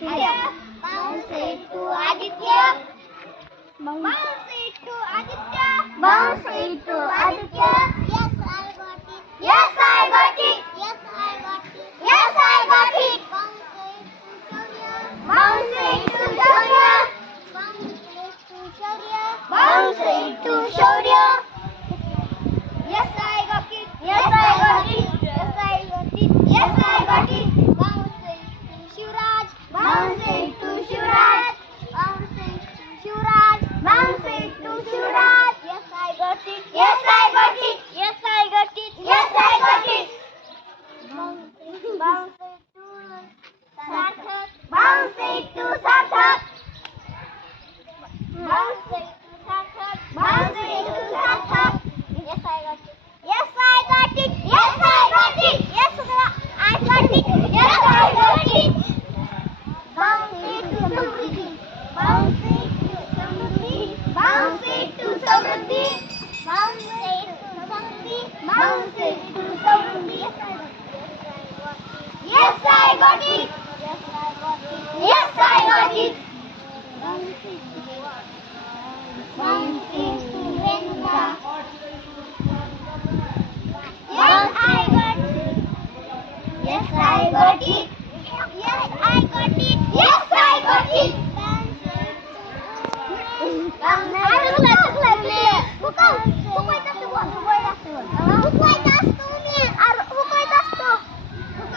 Aditya. Bounce it to Aditya. Bounce it to Aditya. Bounce it to Aditya. Yes, I got it. Yes, I got it. Yes, I got it. Bounce it to Shaurya. Bounce it to Shaurya. Yes, I got it. Yes, I got it. Yes, I got it. Yes, I got it. Bounce it to Shivraj. Bounce it to Shivraj. Bounce it to Shivraj. Bounce it to Shivraj. Yes, I got it. Yes, I got it. Yes, I got it. Yes, I got it. Bounce it to Sarthak. Bounce it to Sarthak. Bounce it to Sarthak. Bounce it to Sarthak. Yes, I got it. Yes, I got it. Yes, I got it. Yes, I got it. Yes, I got it. Bounce it to Samruddhi. Bounce it to Samruddhi. Bounce it to Samruddhi. Bounce it to Samruddhi. Bounce it to Samruddhi. Yes, I got it. Yes, I got it. Yes, I got it. Bounce it to Venuka. Yes, I got it. Yes, I got it. Yes, I got it. Yes, I got it. Bounce it to